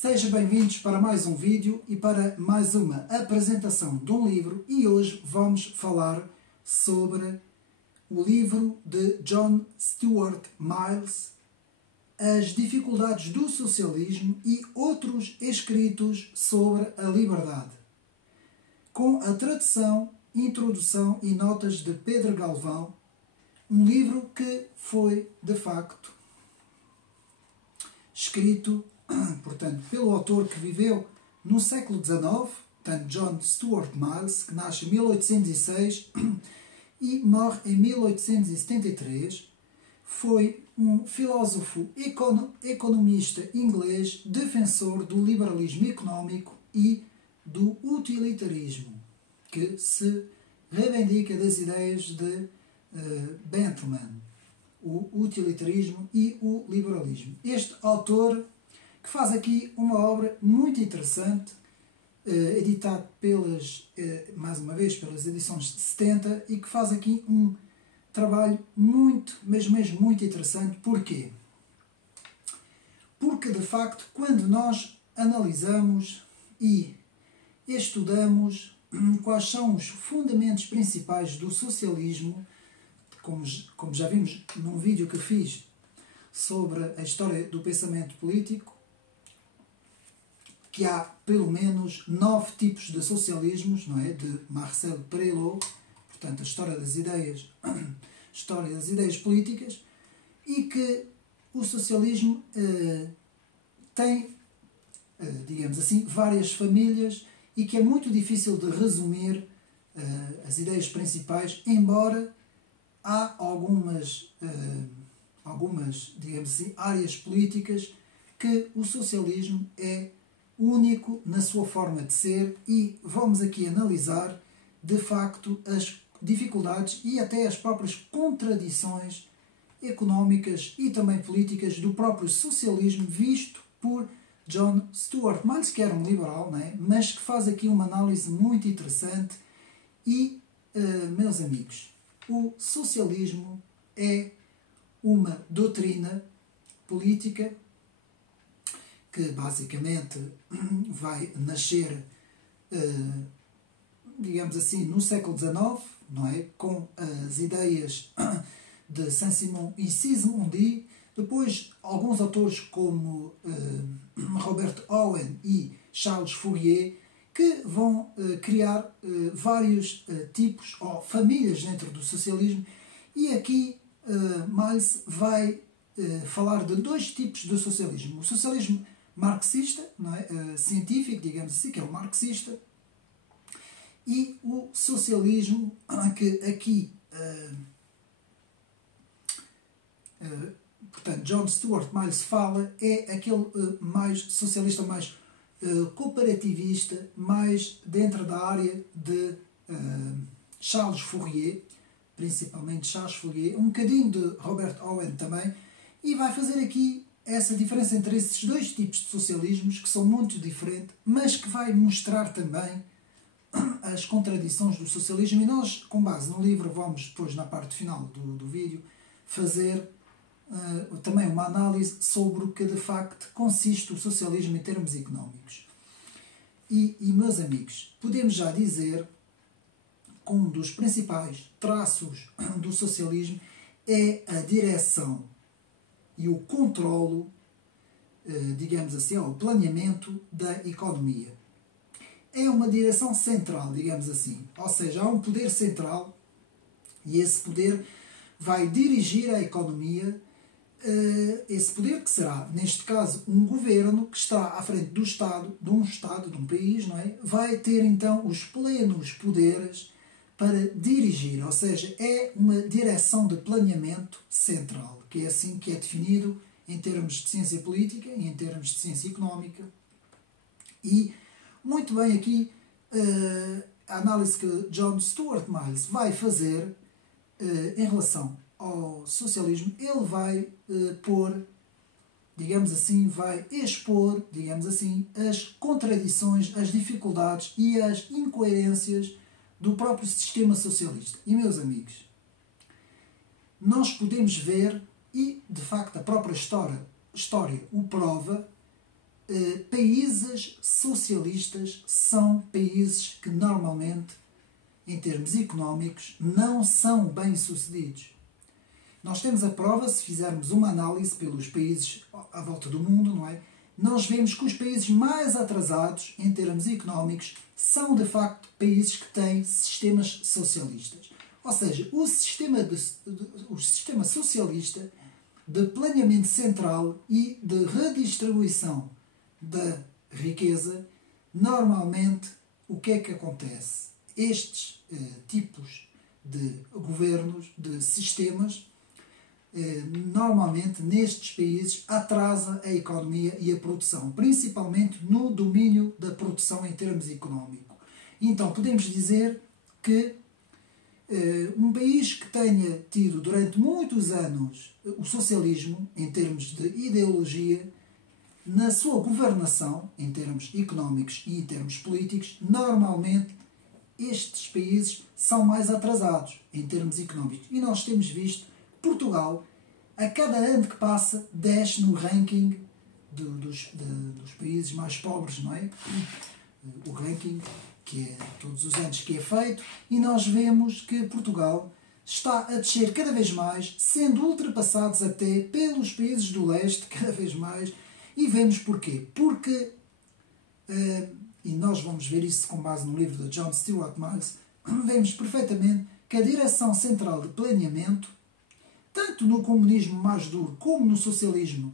Sejam bem-vindos para mais um vídeo e para mais uma apresentação de um livro, e hoje vamos falar sobre o livro de John Stuart Mill, As Dificuldades do Socialismo e outros escritos sobre a liberdade, com a tradução, introdução e notas de Pedro Galvão, um livro que foi, de facto, escrito, portanto, pelo autor que viveu no século XIX, portanto, John Stuart Mill, que nasce em 1806 e morre em 1873, foi um filósofo economista inglês, defensor do liberalismo económico e do utilitarismo, que se reivindica das ideias de Bentham, o utilitarismo e o liberalismo. Este autor que faz aqui uma obra muito interessante, editado mais uma vez, pelas edições 70, e que faz aqui um trabalho muito, mas mesmo muito interessante. Porquê? Porque, de facto, quando nós analisamos e estudamos quais são os fundamentos principais do socialismo, como já vimos num vídeo que fiz sobre a história do pensamento político, que há pelo menos 9 tipos de socialismos, não é? De Marcel Perelot, portanto, a história das ideias políticas, e que o socialismo tem, digamos assim, várias famílias, e que é muito difícil de resumir as ideias principais, embora há algumas, digamos assim, áreas políticas que o socialismo é único na sua forma de ser, e vamos aqui analisar, de facto, as dificuldades e até as próprias contradições económicas e também políticas do próprio socialismo, visto por John Stuart Mill, que era um liberal, não é? Mas que faz aqui uma análise muito interessante. E, meus amigos, o socialismo é uma doutrina política que basicamente vai nascer, digamos assim, no século XIX, não é? Com as ideias de Saint-Simon e Sismondi. Depois, alguns autores como Robert Owen e Charles Fourier, que vão criar vários tipos ou famílias dentro do socialismo. E aqui Mill vai falar de 2 tipos de socialismo. O socialismo marxista, não é? Científico, digamos assim, que é o marxista, e o socialismo que aqui, portanto, John Stuart Mill fala, é aquele mais socialista, mais cooperativista, mais dentro da área de Charles Fourier, principalmente Charles Fourier, um bocadinho de Robert Owen também, e vai fazer aqui essa diferença entre esses 2 tipos de socialismos, que são muito diferentes, mas que vai mostrar também as contradições do socialismo. E nós, com base no livro, vamos depois, na parte final do vídeo, fazer também uma análise sobre o que de facto consiste o socialismo em termos económicos. E, meus amigos, podemos já dizer que um dos principais traços do socialismo é a direção e o controlo, digamos assim, o planeamento da economia. É uma direção central, digamos assim, ou seja, há um poder central, e esse poder vai dirigir a economia. Esse poder, que será, neste caso, um governo que está à frente do Estado, de um país, não é? Vai ter então os plenos poderes para dirigir, ou seja, é uma direção de planeamento central, que é assim que é definido em termos de ciência política e em termos de ciência económica. E, muito bem, aqui a análise que John Stuart Mill vai fazer em relação ao socialismo, ele vai vai expor, digamos assim, as contradições, as dificuldades e as incoerências do próprio sistema socialista. E, meus amigos, nós podemos ver, e de facto a própria história o prova, países socialistas são países que normalmente, em termos económicos, não são bem-sucedidos. Nós temos a prova, se fizermos uma análise pelos países à volta do mundo, não é? Nós vemos que os países mais atrasados, em termos económicos, são de facto países que têm sistemas socialistas. Ou seja, o sistema socialista de planeamento central e de redistribuição da riqueza, normalmente, o que é que acontece? Estes tipos de governos, de sistemas, normalmente nestes países atrasa a economia e a produção, principalmente no domínio da produção em termos económicos. Então podemos dizer que um país que tenha tido durante muitos anos o socialismo em termos de ideologia, na sua governação, em termos económicos e em termos políticos, normalmente estes países são mais atrasados em termos económicos. E nós temos visto Portugal, a cada ano que passa, desce no ranking dos países mais pobres, não é? O ranking que é todos os anos que é feito, e nós vemos que Portugal está a descer cada vez mais, sendo ultrapassados até pelos países do leste, cada vez mais. E vemos porquê. Porque, e nós vamos ver isso com base no livro de John Stuart Mill, vemos perfeitamente que a direção central de planeamento, tanto no comunismo mais duro como no socialismo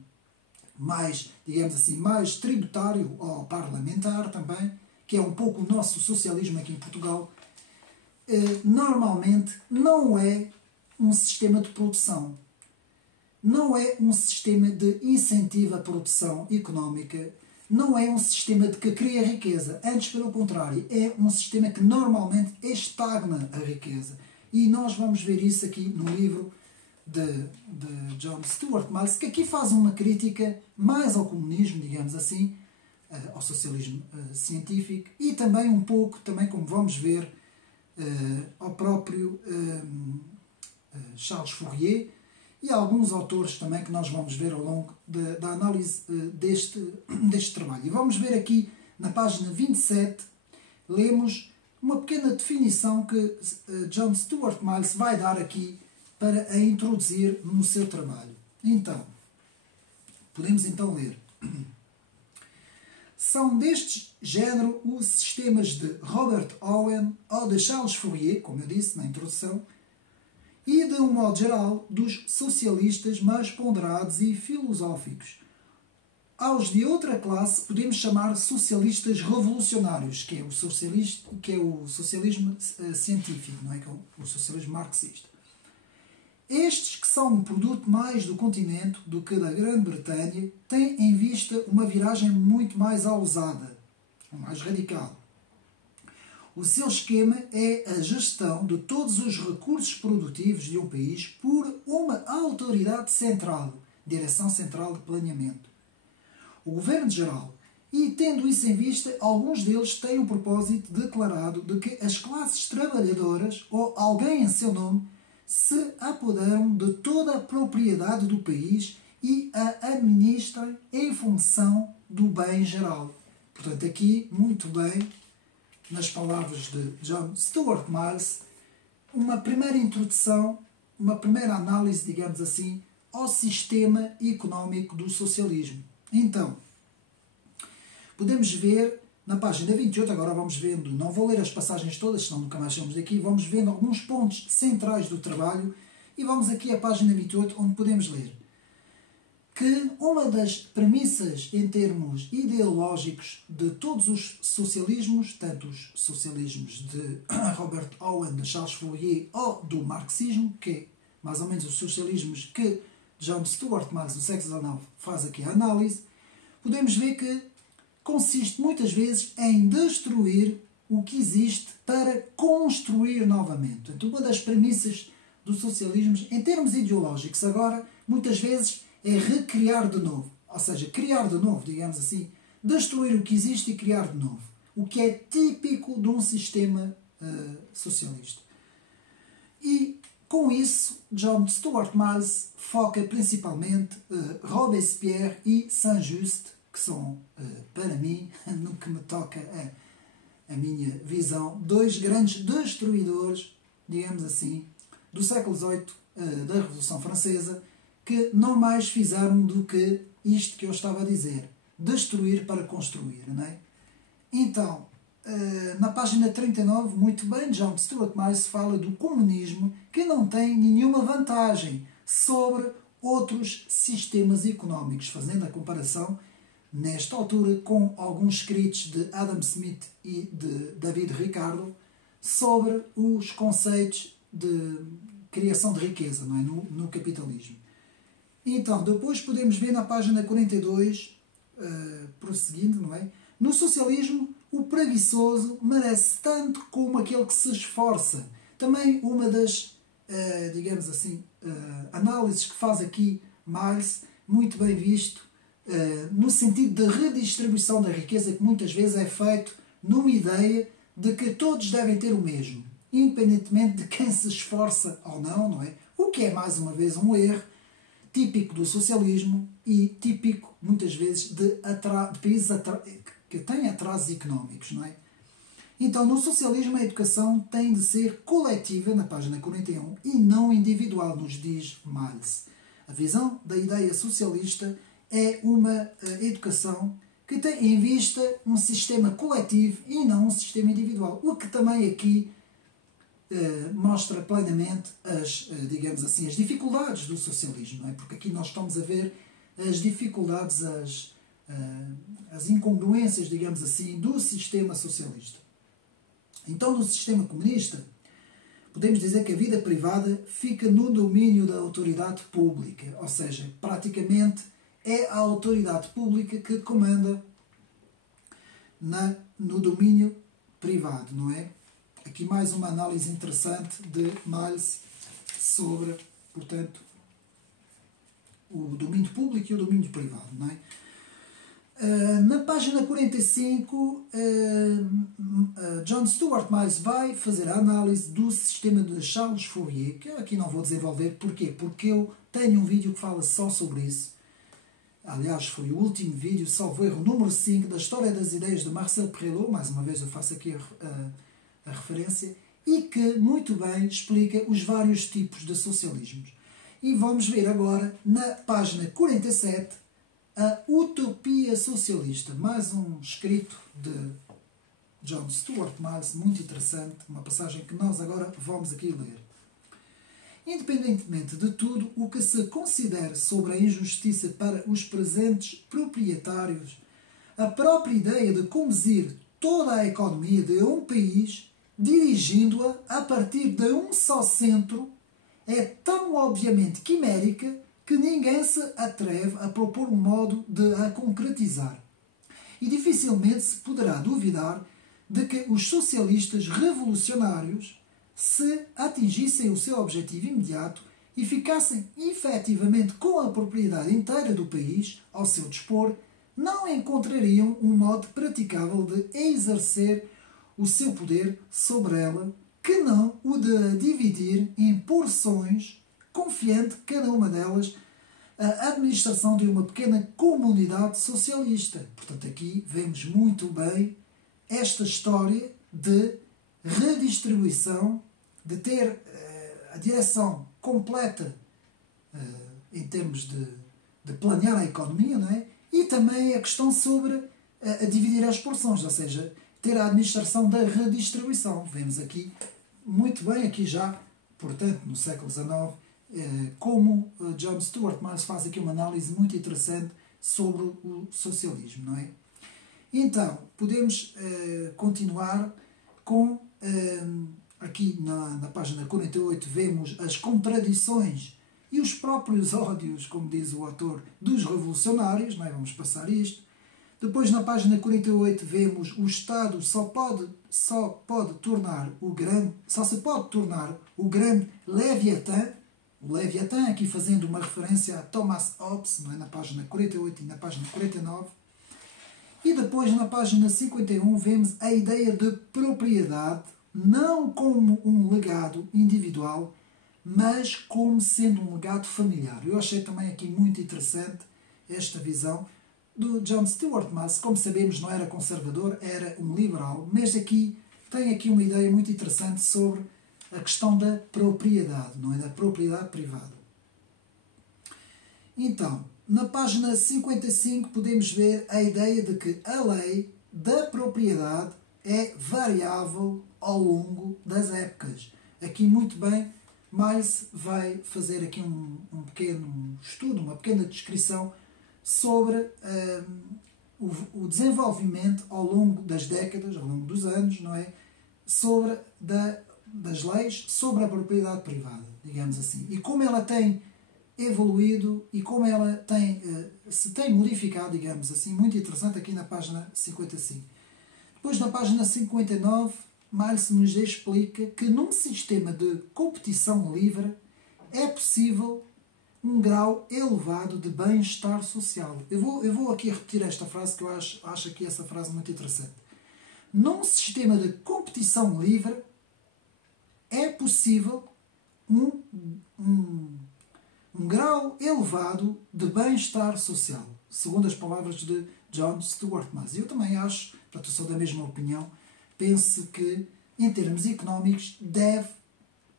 mais, digamos assim, mais tributário ou parlamentar também, que é um pouco o nosso socialismo aqui em Portugal, normalmente não é um sistema de produção. Não é um sistema de incentivo à produção económica, não é um sistema de que cria riqueza. Antes, pelo contrário, é um sistema que normalmente estagna a riqueza. E nós vamos ver isso aqui no livro de John Stuart Mill, que aqui faz uma crítica mais ao comunismo, digamos assim, ao socialismo científico, e também um pouco, também como vamos ver, ao próprio Charles Fourier, e alguns autores também que nós vamos ver ao longo da análise deste trabalho. E vamos ver aqui na página 27, lemos uma pequena definição que John Stuart Mill vai dar aqui para a introduzir no seu trabalho. Então, podemos então ler. São deste género os sistemas de Robert Owen ou de Charles Fourier, como eu disse na introdução, e, de um modo geral, dos socialistas mais ponderados e filosóficos. Aos de outra classe podemos chamar socialistas revolucionários, que é o socialismo científico, não é? Que é o socialismo marxista. Estes, que são um produto mais do continente do que da Grã-Bretanha, têm em vista uma viragem muito mais ousada, mais radical. O seu esquema é a gestão de todos os recursos produtivos de um país por uma autoridade central, Direção Central de Planeamento. O Governo Geral, e tendo isso em vista, alguns deles têm o propósito declarado de que as classes trabalhadoras, ou alguém em seu nome, se apoderam de toda a propriedade do país e a administrem em função do bem geral. Portanto, aqui, muito bem, nas palavras de John Stuart Mill, uma primeira introdução, uma primeira análise, digamos assim, ao sistema económico do socialismo. Então, podemos ver na página 28, agora vamos vendo, não vou ler as passagens todas, senão nunca mais saímos daqui, vamos vendo alguns pontos centrais do trabalho e vamos aqui à página 28, onde podemos ler que uma das premissas em termos ideológicos de todos os socialismos, tanto os socialismos de Robert Owen, de Charles Fourier ou do marxismo, que é mais ou menos os socialismos que John Stuart Mill, no século XIX, faz aqui a análise, podemos ver que consiste muitas vezes em destruir o que existe para construir novamente. Portanto, uma das premissas do socialismo, em termos ideológicos, agora, muitas vezes, é recriar de novo. Ou seja, criar de novo, digamos assim, destruir o que existe e criar de novo. O que é típico de um sistema socialista. E, com isso, John Stuart Mill foca principalmente Robespierre e Saint-Just, que são, para mim, no que me toca a minha visão, dois grandes destruidores, digamos assim, do século XVIII, da Revolução Francesa, que não mais fizeram do que isto que eu estava a dizer, destruir para construir, não é? Então, na página 39, muito bem, John Stuart Mill fala do comunismo, que não tem nenhuma vantagem sobre outros sistemas económicos, fazendo a comparação, nesta altura, com alguns escritos de Adam Smith e de David Ricardo sobre os conceitos de criação de riqueza, não é? no capitalismo. Então, depois podemos ver na página 42, prosseguindo, não é? No socialismo, o preguiçoso merece tanto como aquele que se esforça. Também uma das, digamos assim, análises que faz aqui Miles, muito bem visto, no sentido de redistribuição da riqueza, que muitas vezes é feito numa ideia de que todos devem ter o mesmo, independentemente de quem se esforça ou não, não é? O que é, mais uma vez, um erro típico do socialismo e típico, muitas vezes, de países que têm atrasos económicos, não é? Então, no socialismo, a educação tem de ser coletiva, na página 41, e não individual, nos diz Miles. A visão da ideia socialista é uma educação que tem em vista um sistema coletivo e não um sistema individual, o que também aqui mostra plenamente digamos assim, as dificuldades do socialismo, não é? Porque aqui nós estamos a ver as dificuldades, as incongruências, digamos assim, do sistema socialista. Então, no sistema comunista, podemos dizer que a vida privada fica no domínio da autoridade pública, ou seja, praticamente é a autoridade pública que comanda no domínio privado, não é? Aqui mais uma análise interessante de Miles sobre, portanto, o domínio público e o domínio privado, não é? Na página 45, John Stuart Mill vai fazer a análise do sistema de Charles Fourier, que eu aqui não vou desenvolver. Porquê? Porque eu tenho um vídeo que fala só sobre isso. Aliás, foi o último vídeo, salvo erro, número 5, da História das Ideias de Marcel Perelot, mais uma vez eu faço aqui a referência, e que muito bem explica os vários tipos de socialismos. E vamos ver agora, na página 47, a Utopia Socialista, mais um escrito de John Stuart Mill, muito interessante, uma passagem que nós agora vamos aqui ler. Independentemente de tudo o que se considere sobre a injustiça para os presentes proprietários, a própria ideia de conduzir toda a economia de um país, dirigindo-a a partir de um só centro, é tão obviamente quimérica que ninguém se atreve a propor um modo de a concretizar. E dificilmente se poderá duvidar de que os socialistas revolucionários, se atingissem o seu objetivo imediato e ficassem efetivamente com a propriedade inteira do país ao seu dispor, não encontrariam um modo praticável de exercer o seu poder sobre ela, que não o de dividir em porções, confiante cada uma delas a administração de uma pequena comunidade socialista. Portanto, aqui vemos muito bem esta história de redistribuição, de ter a direção completa em termos de planear a economia, não é? E também a questão sobre a dividir as porções, ou seja, ter a administração da redistribuição. Vemos aqui muito bem, aqui já, portanto, no século XIX, como John Stuart Mill faz aqui uma análise muito interessante sobre o socialismo, não é? Então, podemos continuar com, aqui na página 48, vemos as contradições e os próprios ódios, como diz o autor, dos revolucionários, não é? Vamos passar isto. Depois, na página 48, vemos o Estado só se pode tornar o grande Leviatã. O Leviatã, aqui fazendo uma referência a Thomas Hobbes, não é? Na página 48 e na página 49. E depois, na página 51, vemos a ideia de propriedade, não como um legado individual, mas como sendo um legado familiar. Eu achei também aqui muito interessante esta visão do John Stuart Mill, como sabemos, não era conservador, era um liberal, mas aqui tem aqui uma ideia muito interessante sobre a questão da propriedade, não é? Da propriedade privada. Então, na página 55 podemos ver a ideia de que a lei da propriedade é variável ao longo das épocas. Aqui muito bem, Miles vai fazer aqui um pequeno estudo, uma pequena descrição sobre o desenvolvimento ao longo das décadas, ao longo dos anos, não é? Sobre das leis sobre a propriedade privada, digamos assim. E como ela tem evoluído e como ela se tem modificado, digamos assim, muito interessante aqui na página 55. Depois, na página 59, Miles nos explica que num sistema de competição livre é possível um grau elevado de bem-estar social. Eu vou aqui repetir esta frase, que eu acho aqui essa frase muito interessante. Num sistema de competição livre é possível um grau elevado de bem-estar social, segundo as palavras de John Stuart Mill. Eu também acho, portanto, sou da mesma opinião, penso que, em termos económicos, deve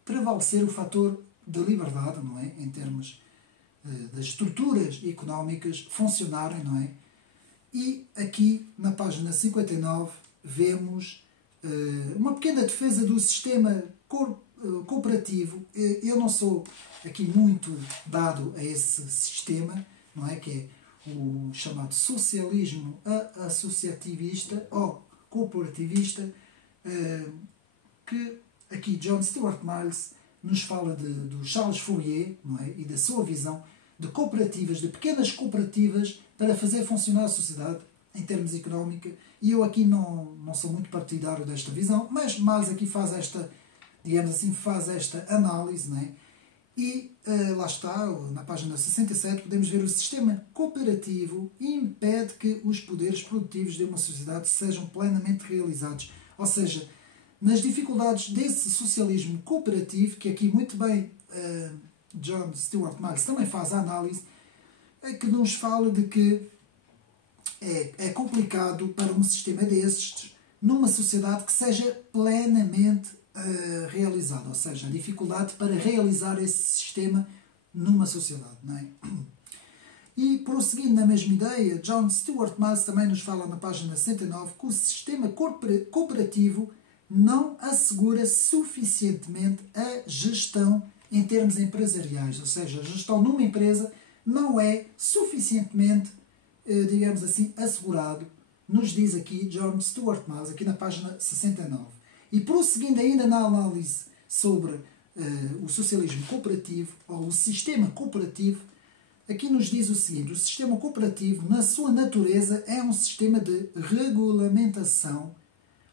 prevalecer o fator da liberdade, não é? Em termos das estruturas económicas funcionarem, não é? E aqui, na página 59, vemos uma pequena defesa do sistema cooperativo. Eu não sou aqui muito dado a esse sistema, não é? Que é o chamado socialismo associativista ou cooperativista, que aqui John Stuart Mill nos fala do Charles Fourier, não é? E da sua visão de cooperativas, de pequenas cooperativas para fazer funcionar a sociedade em termos económicos. E eu aqui não sou muito partidário desta visão, mas Mill aqui faz esta, digamos assim, faz esta análise, não é? E lá está, na página 67, podemos ver o sistema cooperativo impede que os poderes produtivos de uma sociedade sejam plenamente realizados. Ou seja, nas dificuldades desse socialismo cooperativo, que aqui muito bem John Stuart Mill também faz a análise, é que nos fala de que é complicado para um sistema destes, numa sociedade que seja plenamente realizado, ou seja, a dificuldade para realizar esse sistema numa sociedade, não é? E prosseguindo na mesma ideia, John Stuart Mill também nos fala na página 69 que o sistema cooperativo não assegura suficientemente a gestão em termos empresariais, ou seja, a gestão numa empresa não é suficientemente, digamos assim, assegurado, nos diz aqui John Stuart Mill, aqui na página 69. E prosseguindo ainda na análise sobre o socialismo cooperativo, ou o sistema cooperativo, aqui nos diz o seguinte: o sistema cooperativo, na sua natureza, é um sistema de regulamentação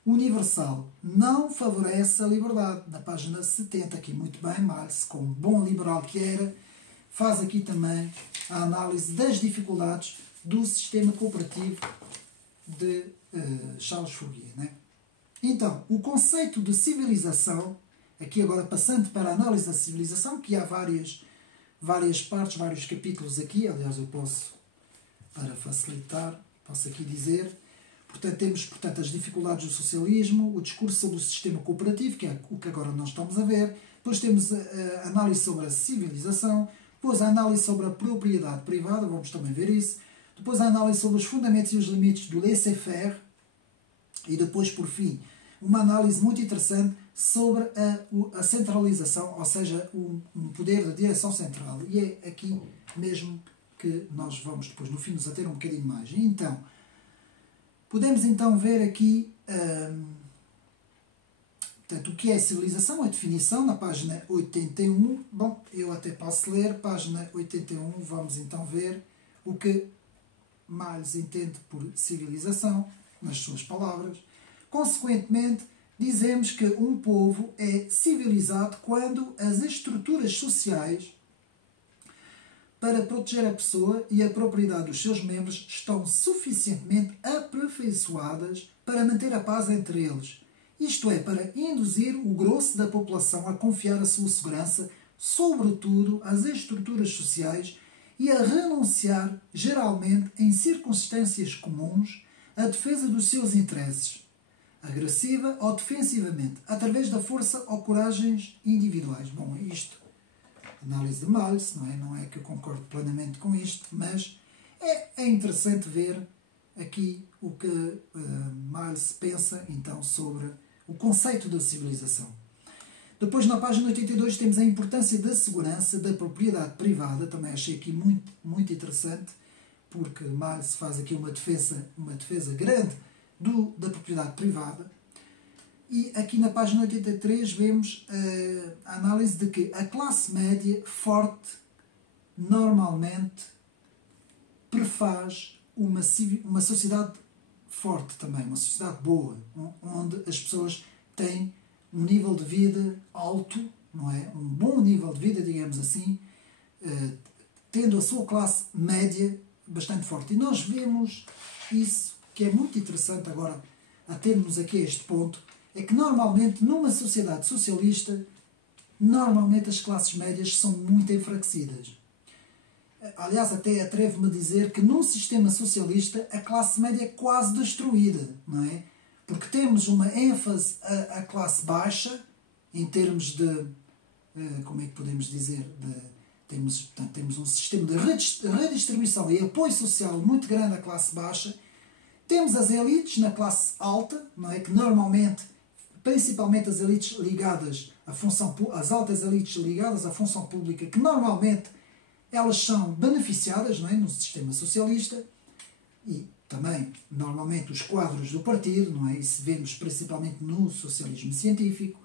universal, não favorece a liberdade. Na página 70, aqui muito bem, Mill, como bom liberal que era, faz aqui também a análise das dificuldades do sistema cooperativo de Charles Fourier, né? Então, o conceito de civilização, aqui agora passando para a análise da civilização, que há várias partes, vários capítulos aqui, aliás eu posso, para facilitar, posso aqui dizer, portanto temos as dificuldades do socialismo, o discurso sobre o sistema cooperativo, que é o que agora nós estamos a ver, depois temos a análise sobre a civilização, depois a análise sobre a propriedade privada, vamos também ver isso, depois a análise sobre os fundamentos e os limites do laissez-faire, e depois, por fim, uma análise muito interessante sobre a centralização, ou seja, um poder de direção central. E é aqui mesmo que nós vamos depois, no fim, nos ater um bocadinho mais. E então, podemos então ver aqui portanto, o que é civilização, a definição, na página 81. Bom, eu até posso ler, página 81, vamos então ver o que Mill entende por civilização, nas suas palavras. Consequentemente, dizemos que um povo é civilizado quando as estruturas sociais para proteger a pessoa e a propriedade dos seus membros estão suficientemente aperfeiçoadas para manter a paz entre eles. Isto é, para induzir o grosso da população a confiar a sua segurança, sobretudo às estruturas sociais, e a renunciar, geralmente em circunstâncias comuns, à defesa dos seus interesses, agressiva ou defensivamente, através da força ou coragens individuais. Bom, isto, análise de Miles, não é que eu concordo plenamente com isto, mas é interessante ver aqui o que Miles pensa então sobre o conceito da civilização. Depois, na página 82, temos a importância da segurança da propriedade privada. Também achei aqui muito interessante, porque Miles faz aqui uma defesa grande da propriedade privada. E aqui na página 83 vemos a análise de que a classe média forte normalmente prefaz uma sociedade forte também, uma sociedade boa, onde as pessoas têm um nível de vida alto, não é? Um bom nível de vida, digamos assim, tendo a sua classe média bastante forte. E nós vemos isso, que é muito interessante agora, a termos aqui este ponto, é que normalmente numa sociedade socialista, normalmente as classes médias são muito enfraquecidas. Aliás, até atrevo-me a dizer que num sistema socialista a classe média é quase destruída, não é? Porque temos uma ênfase à classe baixa, em termos de, como é que podemos dizer, temos um sistema de redistribuição e apoio social muito grande à classe baixa. Temos as elites na classe alta, não é? Que normalmente, principalmente as elites ligadas à função, as altas elites ligadas à função pública, que normalmente elas são beneficiadas, não é? No sistema socialista, e também, normalmente, os quadros do partido, não é? Isso vemos principalmente no socialismo científico.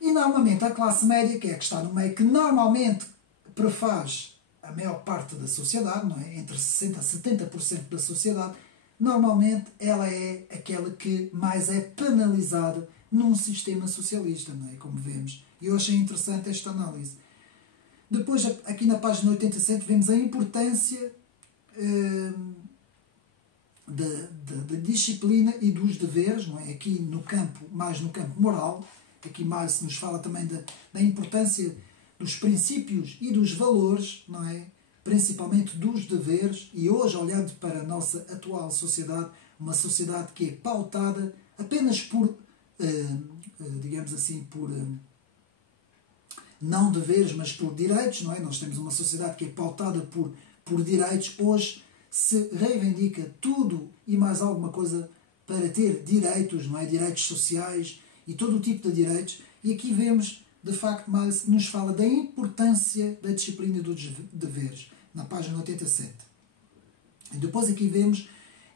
E, normalmente, a classe média, que é a que está no meio, que normalmente prefaz a maior parte da sociedade, não é? Entre 60% a 70% da sociedade, normalmente ela é aquela que mais é penalizada num sistema socialista, não é? Como vemos. E eu achei interessante esta análise. Depois, aqui na página 87, vemos a importância da disciplina e dos deveres, não é? Aqui no campo, mais no campo moral. Aqui mais se nos fala também da importância dos princípios e dos valores, não é? Principalmente dos deveres, e hoje, olhando para a nossa atual sociedade, uma sociedade que é pautada apenas por, digamos assim, por não deveres, mas por direitos, não é? Nós temos uma sociedade que é pautada por direitos. Hoje se reivindica tudo e mais alguma coisa para ter direitos, não é? Direitos sociais e todo o tipo de direitos. E aqui vemos, de facto, Miles nos fala da importância da disciplina e dos deveres, na página 87. E depois aqui vemos,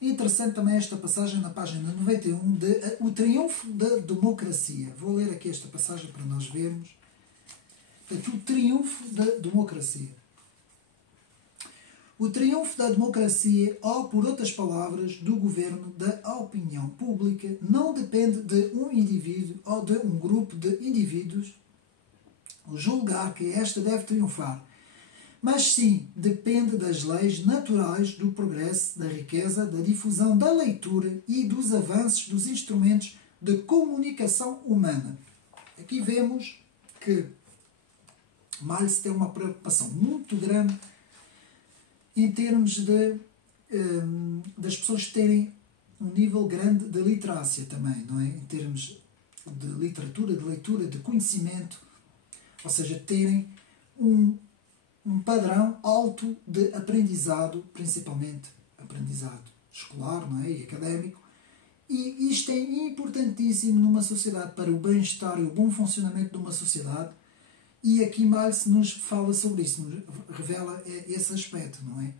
interessante também esta passagem na página 91, de o triunfo da democracia. Vou ler aqui esta passagem para nós vermos. O triunfo da democracia. O triunfo da democracia, ou por outras palavras, do governo da opinião pública, não depende de um indivíduo ou de um grupo de indivíduos julgar que esta deve triunfar, mas sim depende das leis naturais do progresso, da riqueza, da difusão da leitura e dos avanços dos instrumentos de comunicação humana. Aqui vemos que Miles tem uma preocupação muito grande em termos das pessoas terem um nível grande de literacia também, não é? Em termos de literatura, de leitura, de conhecimento, ou seja, terem um padrão alto de aprendizado, principalmente aprendizado escolar, não é? E académico. E isto é importantíssimo numa sociedade para o bem-estar e o bom funcionamento de uma sociedade. E aqui Miles nos fala sobre isso, nos revela esse aspecto, não é?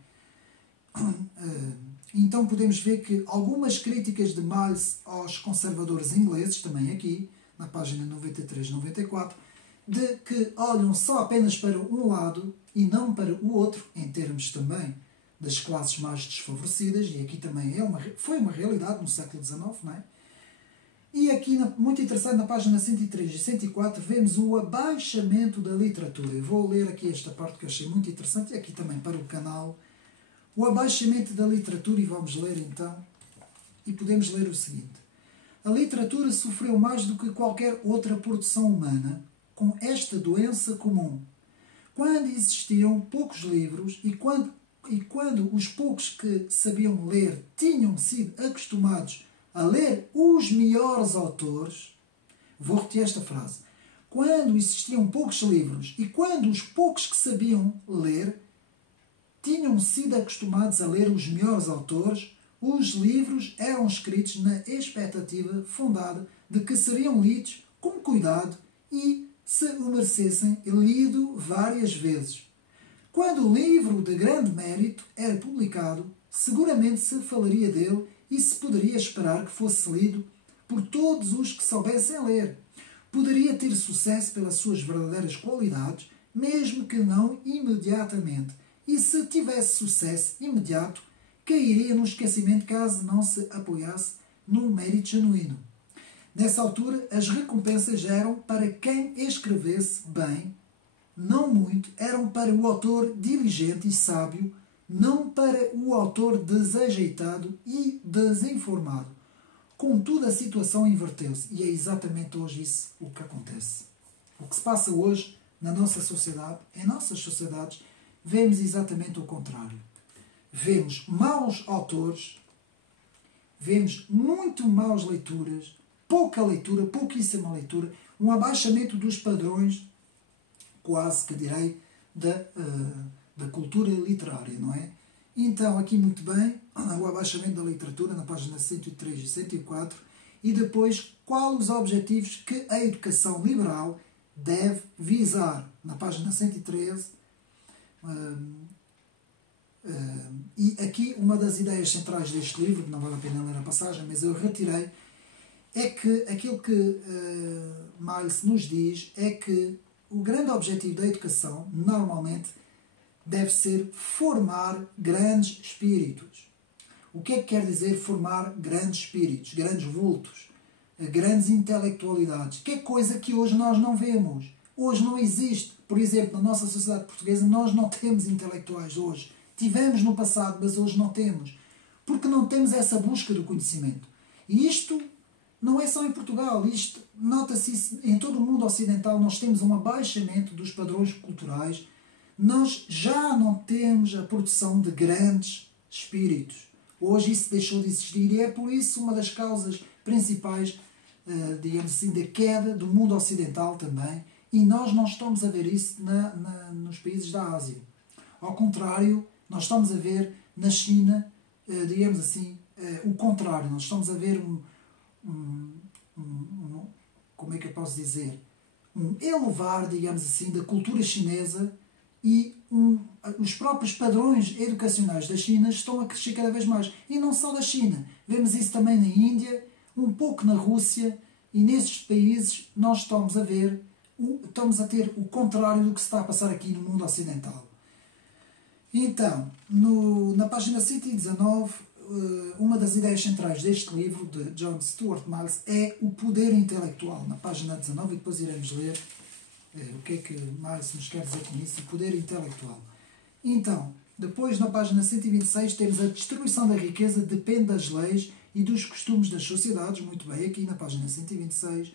Então podemos ver que algumas críticas de Miles aos conservadores ingleses, também aqui, na página 93 e 94, de que olham só apenas para um lado e não para o outro, em termos também das classes mais desfavorecidas, e aqui também foi uma realidade no século XIX, não é? E aqui, muito interessante, na página 103 e 104, vemos o abaixamento da literatura. Eu vou ler aqui esta parte que eu achei muito interessante, e aqui também para o canal. O abaixamento da literatura, e vamos ler então, e podemos ler o seguinte. A literatura sofreu mais do que qualquer outra produção humana com esta doença comum. quando existiam poucos livros e quando os poucos que sabiam ler tinham sido acostumados a ler os melhores autores, vou repetir esta frase, quando existiam poucos livros e quando os poucos que sabiam ler tinham sido acostumados a ler os melhores autores, os livros eram escritos na expectativa fundada de que seriam lidos com cuidado e, se o merecessem, lido várias vezes. Quando o livro de grande mérito era publicado, seguramente se falaria dele e se poderia esperar que fosse lido por todos os que soubessem ler. Poderia ter sucesso pelas suas verdadeiras qualidades, mesmo que não imediatamente. E se tivesse sucesso imediato, cairia no esquecimento caso não se apoiasse num mérito genuíno. Nessa altura, as recompensas eram para quem escrevesse bem, não muito, eram para o autor diligente e sábio, não para o autor desajeitado e desinformado. Contudo, a situação inverteu-se e é exatamente hoje isso o que acontece. O que se passa hoje na nossa sociedade, em nossas sociedades, vemos exatamente o contrário. Vemos maus autores, vemos muito maus leituras, pouca leitura, pouquíssima leitura, um abaixamento dos padrões, quase que direi, da cultura literária, não é? Então, aqui muito bem, o abaixamento da literatura na página 103 e 104, e depois, quais os objetivos que a educação liberal deve visar, na página 113, e aqui uma das ideias centrais deste livro, que não vale a pena ler a passagem, mas eu retirei, é que aquilo que Miles nos diz é que o grande objetivo da educação, normalmente, deve ser formar grandes espíritos. O que é que quer dizer formar grandes espíritos, grandes vultos, grandes intelectualidades? Que é coisa que hoje nós não vemos. Hoje não existe. Por exemplo, na nossa sociedade portuguesa, nós não temos intelectuais hoje. Tivemos no passado, mas hoje não temos. Porque não temos essa busca do conhecimento. E isto não é só em Portugal. Isto nota-se em todo o mundo ocidental. Nós temos um abaixamento dos padrões culturais. Nós já não temos a produção de grandes espíritos. Hoje isso deixou de existir e é por isso uma das causas principais, digamos assim, da queda do mundo ocidental também. E nós não estamos a ver isso nos países da Ásia. Ao contrário, nós estamos a ver na China, digamos assim, o contrário. Nós estamos a ver como é que eu posso dizer? Um elevar, digamos assim, da cultura chinesa e os próprios padrões educacionais da China estão a crescer cada vez mais. E não só da China. Vemos isso também na Índia, um pouco na Rússia, e nesses países nós estamos a ter o contrário do que se está a passar aqui no mundo ocidental. Então, na página 119, uma das ideias centrais deste livro, de John Stuart Mill, é o poder intelectual. Na página 19, e depois iremos ler o que é que Miles nos quer dizer com isso, o poder intelectual. Então, depois na página 126 temos a distribuição da riqueza depende das leis e dos costumes das sociedades, muito bem, aqui na página 126.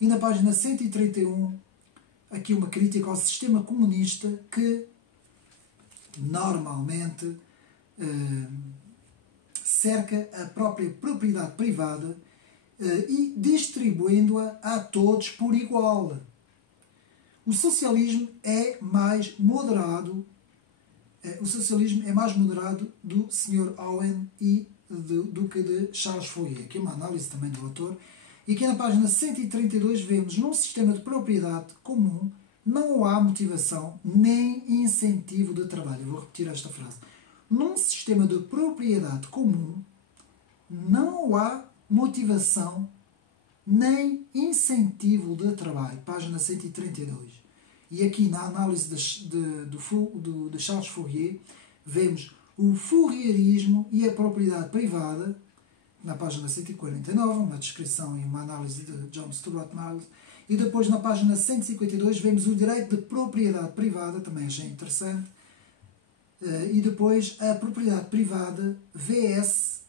E na página 131, aqui uma crítica ao sistema comunista que normalmente cerca a própria propriedade privada e distribuindo-a a todos por igual. O socialismo é mais moderado. O socialismo é mais moderado do Sr. Owen e do que de Charles Fourier. Aqui é uma análise também do autor. E aqui na página 132 vemos, num sistema de propriedade comum, não há motivação nem incentivo de trabalho. Eu vou repetir esta frase. Num sistema de propriedade comum, não há motivação nem incentivo de trabalho. Página 132. E aqui na análise de Charles Fourier, vemos o fourierismo e a propriedade privada, na página 149, uma descrição e uma análise de John Stuart Mill. E depois na página 152 vemos o direito de propriedade privada, também achei interessante. E depois a propriedade privada vs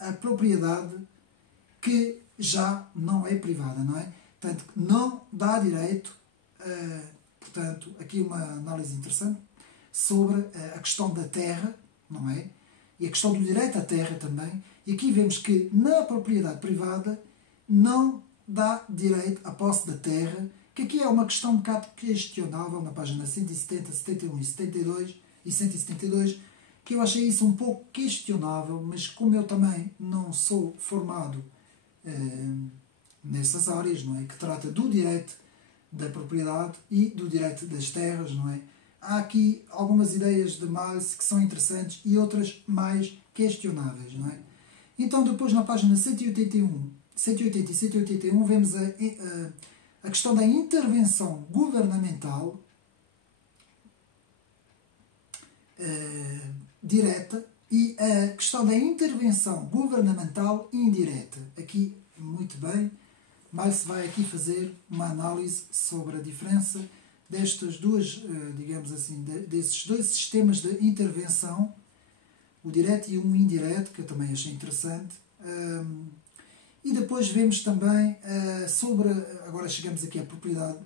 a propriedade que já não é privada, não é? Portanto, não dá direito portanto, aqui uma análise interessante sobre a questão da terra, não é? E a questão do direito à terra também. E aqui vemos que na propriedade privada não dá direito à posse da terra, que aqui é uma questão um bocado questionável na página 170, 71 e 72 e 172, que eu achei isso um pouco questionável, mas como eu também não sou formado nessas áreas, não é? Que trata do direito da propriedade e do direito das terras, não é? Há aqui algumas ideias de Miles que são interessantes e outras mais questionáveis, não é? Então depois na página 181, 180 e 181 vemos a questão da intervenção governamental direta e a questão da intervenção governamental indireta. Aqui, muito bem, Miles vai aqui fazer uma análise sobre a diferença destas duas, digamos assim, desses dois sistemas de intervenção, o direto e o indireto, que eu também achei interessante. E depois vemos também sobre, agora chegamos aqui à propriedade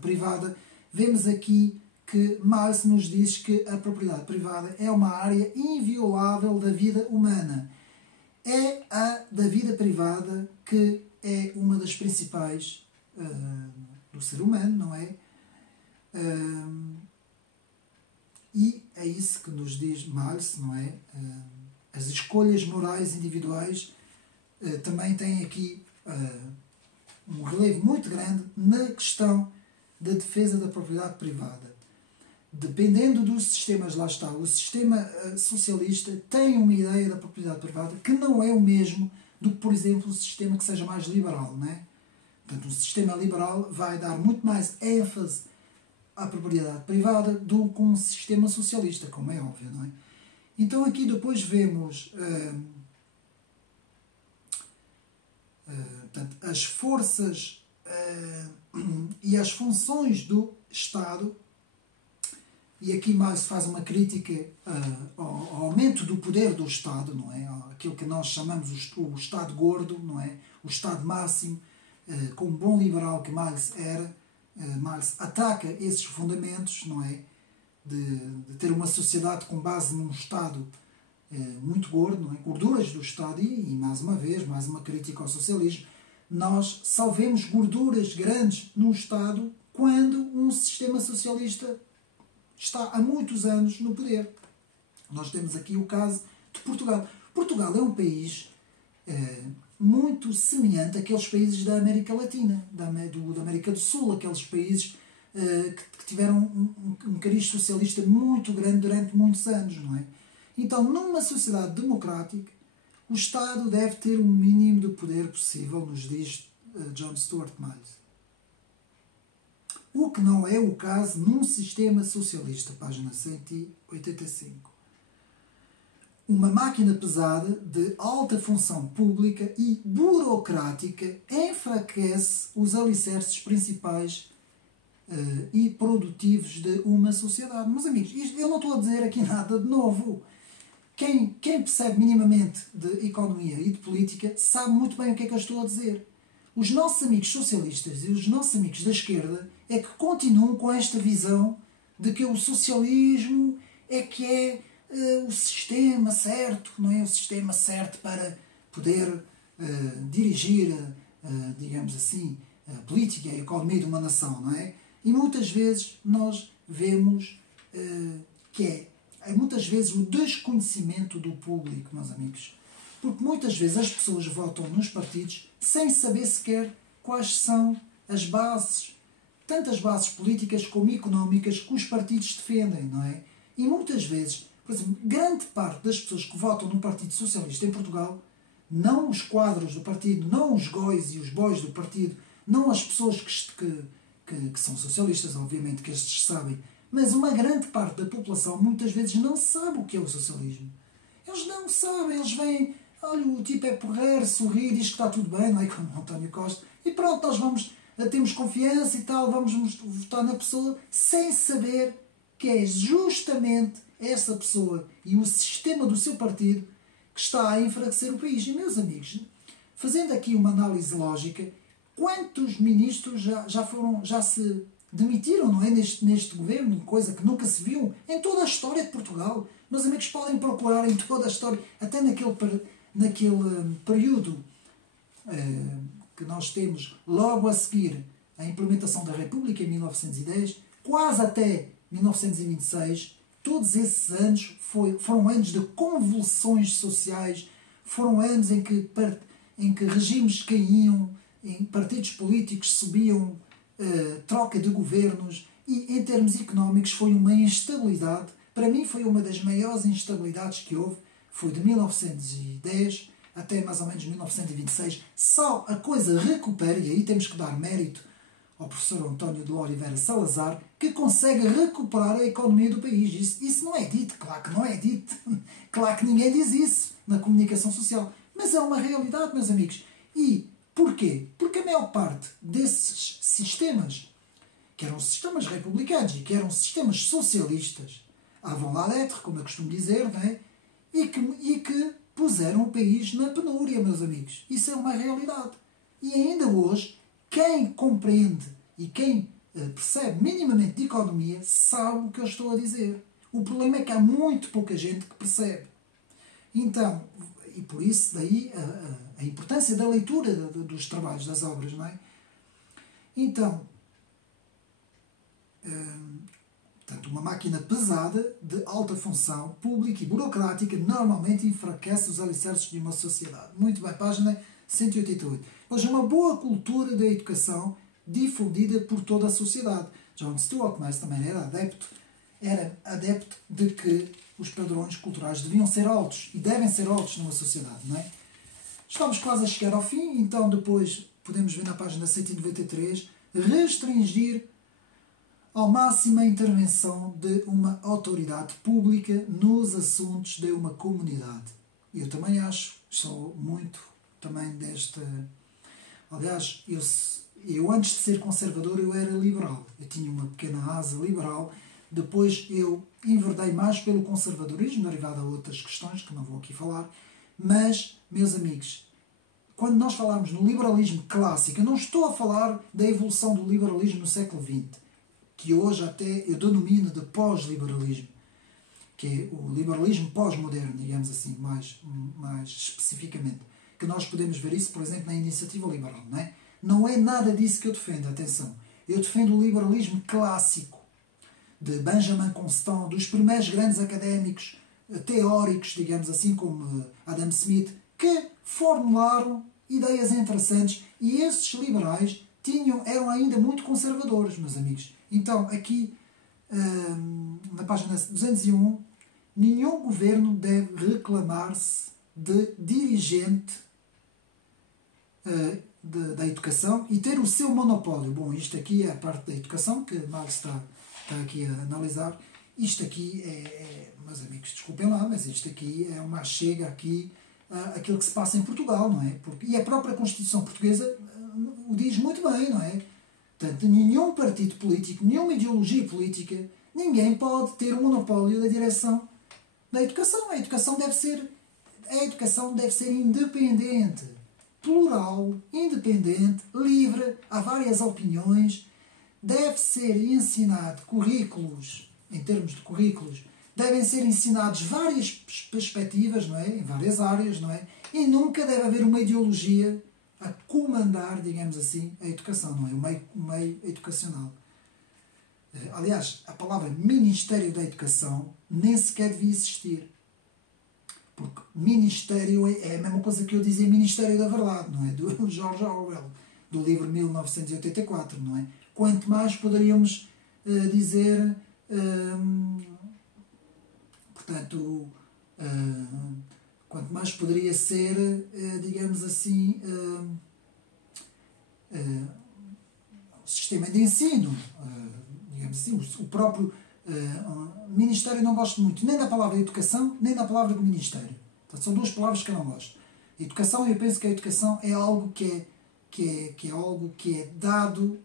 privada, vemos aqui que Miles nos diz que a propriedade privada é uma área inviolável da vida humana. É a da vida privada que é uma das principais do ser humano, não é? E é isso que nos diz Miles, não é? As escolhas morais individuais também têm aqui um relevo muito grande na questão da defesa da propriedade privada. Dependendo dos sistemas, lá está, o sistema socialista tem uma ideia da propriedade privada que não é o mesmo do que, por exemplo, o sistema que seja mais liberal, não é? Portanto, o sistema liberal vai dar muito mais ênfase à propriedade privada do que um sistema socialista, como é óbvio, não é? Então aqui depois vemos portanto, as forças e as funções do Estado, e aqui mais se faz uma crítica ao aumento do poder do Estado, não é? Aquilo que nós chamamos o Estado gordo, não é? O Estado máximo, como bom liberal que Miles era, Miles ataca esses fundamentos, não é? De ter uma sociedade com base num Estado muito gordo, não é? Gorduras do Estado e mais uma vez, mais uma crítica ao socialismo. Nós só vemos gorduras grandes no Estado quando um sistema socialista está há muitos anos no poder. Nós temos aqui o caso de Portugal. Portugal é um país muito semelhante àqueles países da América Latina, da América do Sul, aqueles países que tiveram um cariz socialista muito grande durante muitos anos, não é? Então, numa sociedade democrática, o Estado deve ter o mínimo de poder possível, nos diz John Stuart Mill. O que não é o caso num sistema socialista, página 185. Uma máquina pesada de alta função pública e burocrática enfraquece os alicerces principais e produtivos de uma sociedade. Meus amigos, eu não estou a dizer aqui nada de novo. Quem percebe minimamente de economia e de política sabe muito bem o que é que eu estou a dizer. Os nossos amigos socialistas e os nossos amigos da esquerda é que continuam com esta visão de que o socialismo é que é o sistema certo, não é? O sistema certo para poder dirigir, digamos assim, a política e a economia de uma nação, não é? E muitas vezes nós vemos que é muitas vezes o desconhecimento do público, meus amigos. Porque muitas vezes as pessoas votam nos partidos sem saber sequer quais são as bases, tanto as bases políticas como económicas que os partidos defendem, não é? E muitas vezes, por exemplo, grande parte das pessoas que votam no Partido Socialista em Portugal, não os quadros do partido, não os góis e os bois do partido, não as pessoas que são socialistas, obviamente que estes sabem, mas uma grande parte da população muitas vezes não sabe o que é o socialismo. Eles não sabem, eles veem, olha, o tipo é porreiro, sorri, diz que está tudo bem, não é? Como António Costa. E pronto, nós temos confiança e tal, vamos votar na pessoa sem saber que é justamente essa pessoa e o sistema do seu partido que está a enfraquecer o país. E, meus amigos, fazendo aqui uma análise lógica, Quantos ministros já se demitiram, não é? Neste governo, coisa que nunca se viu em toda a história de Portugal. Meus amigos, podem procurar em toda a história, até naquele período que nós temos logo a seguir a implementação da República em 1910, quase até 1926, todos esses anos foram anos de convulsões sociais, foram anos em que regimes caíam, em partidos políticos subiam, troca de governos, e em termos económicos foi uma instabilidade. Para mim foi uma das maiores instabilidades que houve, foi de 1910 até mais ou menos 1926. Só a coisa recupera, e aí temos que dar mérito ao professor António de Oliveira Salazar, que consegue recuperar a economia do país. Isso não é dito, claro que não é dito. Claro que ninguém diz isso na comunicação social. Mas é uma realidade, meus amigos. E porquê? Porque a maior parte desses sistemas, que eram sistemas republicanos e que eram sistemas socialistas, avant la lettre, como eu costumo dizer, não é? E que puseram o país na penúria, meus amigos. Isso é uma realidade. E ainda hoje, quem compreende e quem percebe minimamente de economia sabe o que eu estou a dizer. O problema é que há muito pouca gente que percebe. Então, e por isso daí a importância da leitura dos trabalhos, das obras, não é? Então, portanto, uma máquina pesada, de alta função, pública e burocrática, normalmente enfraquece os alicerces de uma sociedade. Muito bem, página 188. Mas uma boa cultura da educação difundida por toda a sociedade. John Stuart Mill também era adepto de que os padrões culturais deviam ser altos e devem ser altos numa sociedade, não é? Estamos quase a chegar ao fim, então depois podemos ver na página 193, restringir ao máximo a intervenção de uma autoridade pública nos assuntos de uma comunidade. Eu também acho, sou muito também desta... Aliás, eu antes de ser conservador eu era liberal. Eu tinha uma pequena asa liberal. Depois eu enverdei mais pelo conservadorismo, derivado a outras questões que não vou aqui falar. Mas, meus amigos, quando nós falamos no liberalismo clássico, eu não estou a falar da evolução do liberalismo no século XX, que hoje até eu denomino de pós-liberalismo, que é o liberalismo pós-moderno, digamos assim, mais especificamente. Que nós podemos ver isso, por exemplo, na iniciativa liberal, não é? Não é nada disso que eu defendo, atenção. Eu defendo o liberalismo clássico, de Benjamin Constant, dos primeiros grandes académicos teóricos, digamos assim, como Adam Smith, que formularam ideias interessantes, e esses liberais eram ainda muito conservadores, meus amigos. Então, aqui, na página 201, nenhum governo deve reclamar-se de dirigente da educação e ter o seu monopólio. Bom, isto aqui é a parte da educação que Marx está aqui a analisar. Isto aqui meus amigos, desculpem lá, mas isto aqui é uma chega aqui àquilo que se passa em Portugal, não é? E a própria Constituição Portuguesa o diz muito bem, não é? Portanto, nenhum partido político, nenhuma ideologia política, ninguém pode ter o monopólio da direção da educação. A educação deve ser independente, plural, independente, livre, há várias opiniões, deve ser ensinado currículos, em termos de currículos, devem ser ensinados várias perspectivas, não é? Em várias áreas, não é? E nunca deve haver uma ideologia a comandar, digamos assim, a educação, não é? O meio educacional. Aliás, a palavra Ministério da Educação nem sequer devia existir. Porque Ministério é a mesma coisa que eu dizer Ministério da Verdade, não é? Do George Orwell, do livro 1984, não é? Quanto mais poderíamos dizer, portanto, quanto mais poderia ser, digamos assim, o sistema de ensino, digamos assim, o próprio Ministério. Não gosto muito nem da palavra educação, nem da palavra de Ministério. Portanto, são duas palavras que eu não gosto. Educação, eu penso que a educação é algo que é dado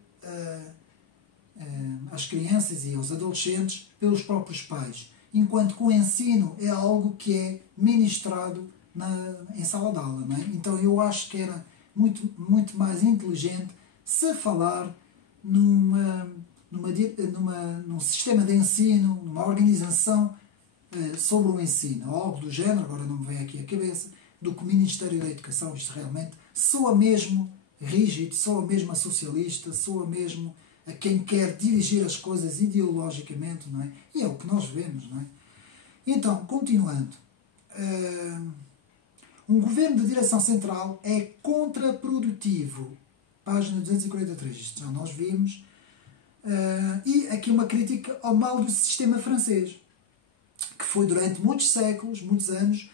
às crianças e aos adolescentes pelos próprios pais, enquanto que o ensino é algo que é ministrado em sala de aula, não é? Então eu acho que era muito mais inteligente se falar num sistema de ensino, numa organização sobre o ensino, ou algo do género, agora não me vem aqui à cabeça, do que o Ministério da Educação. Isto realmente soa mesmo rígido, soa mesmo a socialista, soa mesmo a quem quer dirigir as coisas ideologicamente, não é? E é o que nós vemos, não é? Então, continuando, um governo de direção central é contraprodutivo. Página 243, isto já nós vimos. E aqui uma crítica ao mal do sistema francês, que foi durante muitos séculos, muitos anos,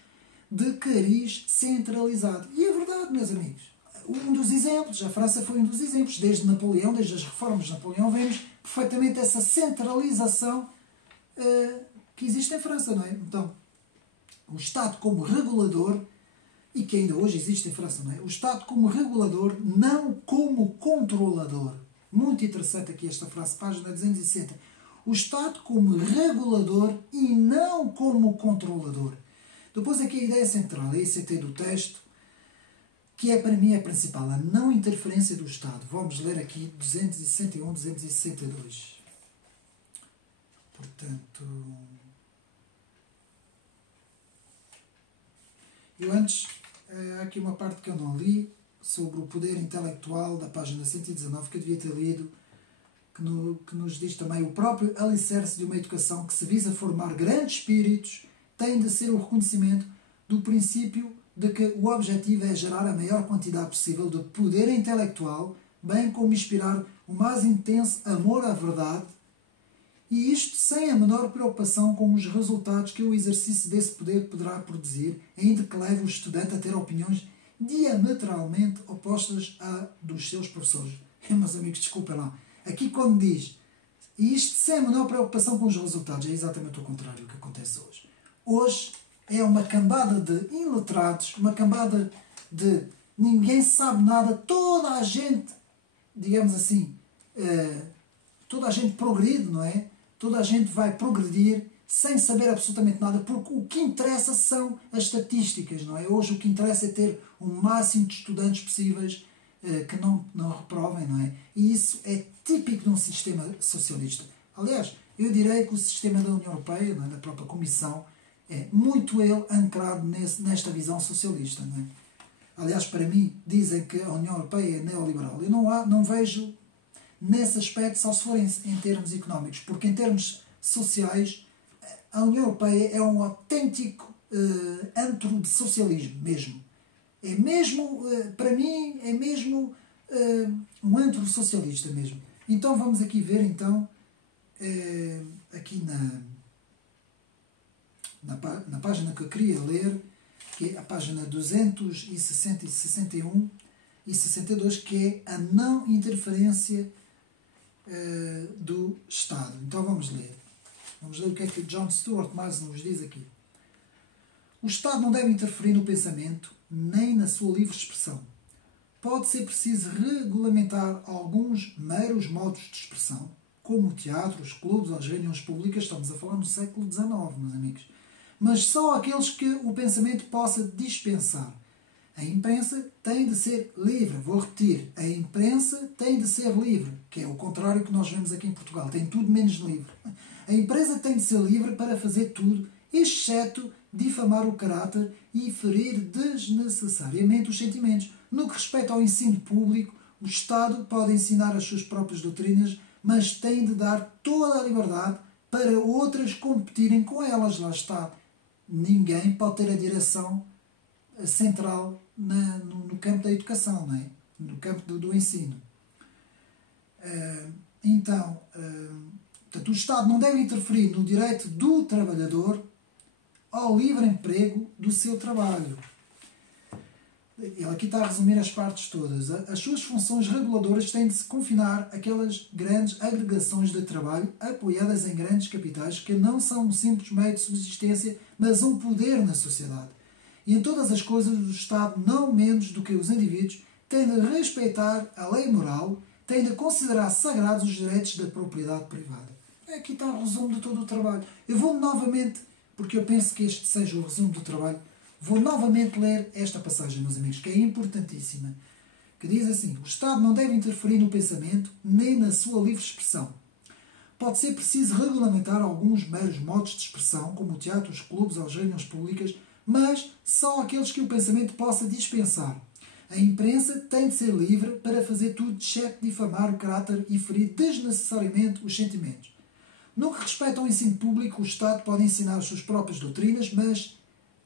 de cariz centralizado. E é verdade, meus amigos. Um dos exemplos, a França foi um dos exemplos. Desde Napoleão, desde as reformas de Napoleão, vemos perfeitamente essa centralização que existe em França, não é? Então, o Estado como regulador, e que ainda hoje existe em França, não é? O Estado como regulador, não como controlador. Muito interessante aqui esta frase, página 260. O Estado como regulador e não como controlador. Depois aqui a ideia central, a ICT do texto, que é para mim a principal, a não interferência do Estado. Vamos ler aqui 261, 262. Portanto, eu antes, há aqui uma parte que eu não li, sobre o poder intelectual, da página 119, que eu devia ter lido, que nos diz também: o próprio alicerce de uma educação que se visa formar grandes espíritos tem de ser o reconhecimento do princípio de que o objetivo é gerar a maior quantidade possível de poder intelectual, bem como inspirar o mais intenso amor à verdade, e isto sem a menor preocupação com os resultados que o exercício desse poder poderá produzir, ainda que leve o estudante a ter opiniões diametralmente opostas à dos seus professores. Meus amigos, desculpem lá. Aqui quando diz, e isto sem a menor preocupação com os resultados, é exatamente o contrário que acontece hoje. Hoje é uma cambada de iletrados, uma cambada de ninguém sabe nada, toda a gente, digamos assim, toda a gente progride, não é? Toda a gente vai progredir sem saber absolutamente nada, porque o que interessa são as estatísticas, não é? Hoje o que interessa é ter o máximo de estudantes possíveis que não reprovem, não é? E isso é típico de um sistema socialista. Aliás, eu direi que o sistema da União Europeia, não é? Da própria Comissão, é muito ele ancrado nesta visão socialista, não é? Aliás, para mim, dizem que a União Europeia é neoliberal. Eu não vejo nesse aspecto, só se for em termos económicos, porque em termos sociais a União Europeia é um autêntico antro de socialismo mesmo. É mesmo, para mim, é mesmo um antro socialista mesmo. Então vamos aqui ver, então, aqui na página que eu queria ler, que é a página 260 e 61 e 62, que é a não interferência do Estado. Então vamos ler. Vamos ler o que é que John Stuart Mill nos diz aqui. O Estado não deve interferir no pensamento nem na sua livre expressão. Pode ser preciso regulamentar alguns meros modos de expressão, como o teatro, os clubes, as reuniões públicas. Estamos a falar no século XIX, meus amigos. Mas só aqueles que o pensamento possa dispensar. A imprensa tem de ser livre. Vou repetir. A imprensa tem de ser livre, que é o contrário que nós vemos aqui em Portugal. Tem tudo menos livre. A imprensa tem de ser livre para fazer tudo, exceto difamar o caráter e ferir desnecessariamente os sentimentos. No que respeita ao ensino público, o Estado pode ensinar as suas próprias doutrinas, mas tem de dar toda a liberdade para outras competirem com elas. Lá está. Ninguém pode ter a direção central no campo da educação, não é? No campo do ensino. Então, portanto, o Estado não deve interferir no direito do trabalhador ao livre emprego do seu trabalho. Ele aqui está a resumir as partes todas. As suas funções reguladoras têm de se confinar àquelas grandes agregações de trabalho apoiadas em grandes capitais que não são um simples meio de subsistência, mas um poder na sociedade. E em todas as coisas o Estado, não menos do que os indivíduos, tem de respeitar a lei moral, tem de considerar sagrados os direitos da propriedade privada. Aqui está o resumo de todo o trabalho. Eu vou novamente, porque eu penso que este seja o resumo do trabalho, vou novamente ler esta passagem, meus amigos, que é importantíssima. que diz assim: o Estado não deve interferir no pensamento nem na sua livre expressão. Pode ser preciso regulamentar alguns meros modos de expressão, como o teatro, os clubes ou as reuniões públicas, mas só aqueles que o pensamento possa dispensar. A imprensa tem de ser livre para fazer tudo, exceto difamar o caráter e ferir desnecessariamente os sentimentos. No que respeita ao ensino público, o Estado pode ensinar as suas próprias doutrinas, mas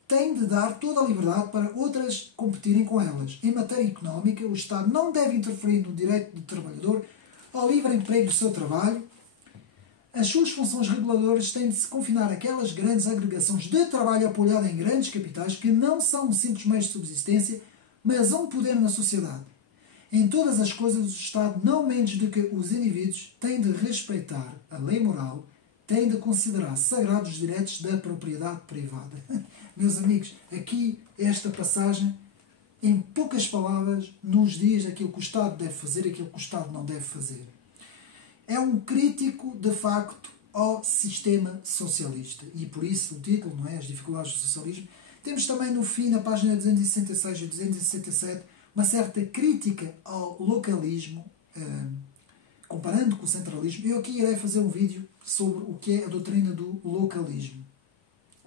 tem de dar toda a liberdade para outras competirem com elas. Em matéria económica, o Estado não deve interferir no direito do trabalhador ao livre emprego do seu trabalho. As suas funções reguladoras têm de se confinar àquelas grandes agregações de trabalho apoiado em grandes capitais que não são um simples meio de subsistência, mas um poder na sociedade. Em todas as coisas, o Estado, não menos do que os indivíduos, tem de respeitar a lei moral, tem de considerar sagrados os direitos da propriedade privada. Meus amigos, aqui esta passagem, em poucas palavras, nos diz aquilo que o Estado deve fazer e aquilo que o Estado não deve fazer. É um crítico, de facto, ao sistema socialista. E por isso o título, não é? As dificuldades do socialismo. Temos também no fim, na página 266 e 267, uma certa crítica ao localismo, comparando com o centralismo. Eu aqui irei fazer um vídeo sobre o que é a doutrina do localismo.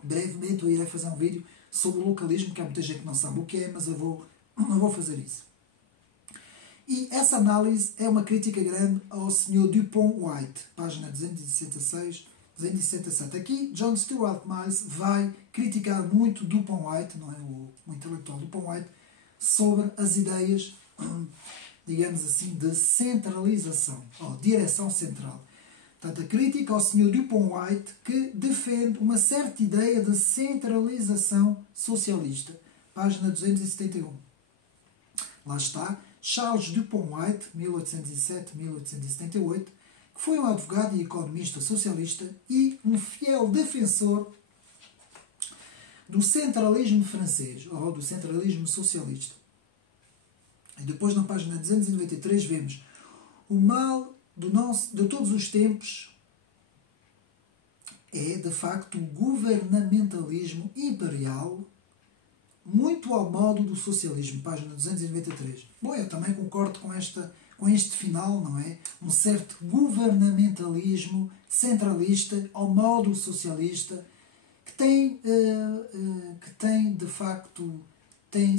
Brevemente eu irei fazer um vídeo sobre o localismo, que há muita gente que não sabe o que é, mas eu não vou fazer isso. E essa análise é uma crítica grande ao Sr. Dupont-White, página 266, 267. Aqui, John Stuart Mill vai criticar muito Dupont-White, não é? O intelectual Dupont-White, sobre as ideias, digamos assim, de centralização, ou direção central. Portanto, a crítica ao Sr. Dupont-White, que defende uma certa ideia de centralização socialista. Página 271. Lá está Charles Dupont-White, 1807-1878, que foi um advogado e economista socialista e um fiel defensor do centralismo francês, ou do centralismo socialista. E depois, na página 293, vemos o mal de todos os tempos é, de facto, o governamentalismo imperial, muito ao modo do socialismo, página 293. Bom, eu também concordo com este final, não é? Um certo governamentalismo centralista ao modo socialista, que tem de facto, tem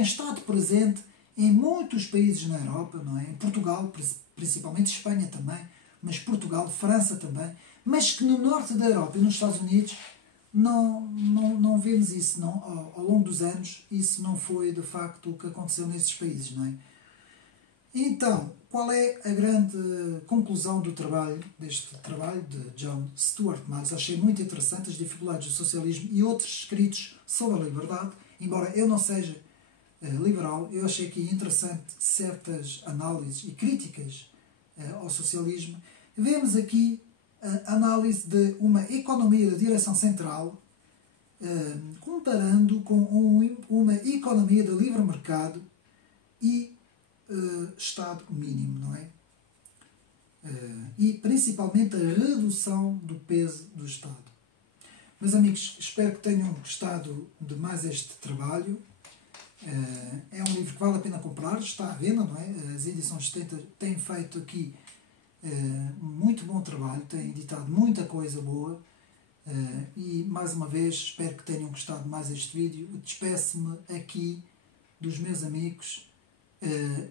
estado presente em muitos países na Europa, não é? Em Portugal, principalmente Espanha também, mas Portugal, França também, mas que no norte da Europa e nos Estados Unidos não vemos isso, não, ao longo dos anos, isso não foi de facto o que aconteceu nesses países, não é? Então, qual é a grande conclusão deste trabalho de John Stuart Mill? Achei muito interessante as dificuldades do socialismo e outros escritos sobre a liberdade, embora eu não seja liberal, eu achei aqui interessante certas análises e críticas ao socialismo. Vemos aqui a análise de uma economia de direção central, comparando com uma economia de livre mercado e Estado mínimo, não é? E principalmente a redução do peso do Estado. Meus amigos, espero que tenham gostado de mais este trabalho. É um livro que vale a pena comprar, está à venda, não é? As edições 70 têm feito aqui muito bom trabalho, têm editado muita coisa boa, e mais uma vez espero que tenham gostado de mais este vídeo. Despeço-me aqui dos meus amigos,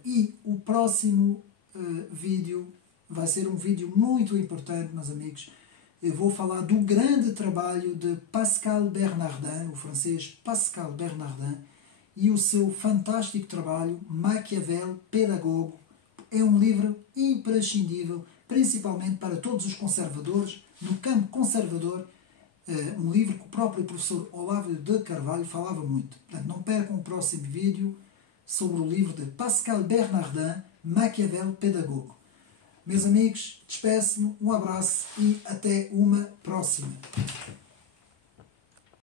e o próximo vídeo vai ser um vídeo muito importante, meus amigos. Eu vou falar do grande trabalho de Pascal Bernardin, o francês Pascal Bernardin, e o seu fantástico trabalho Maquiavel, Pedagogo. É um livro imprescindível, principalmente para todos os conservadores, no campo conservador, um livro que o próprio professor Olavo de Carvalho falava muito. Portanto, não percam o próximo vídeo sobre o livro de Pascal Bernardin, Maquiavel, Pedagogo. Meus amigos, despeço-me, um abraço e até uma próxima.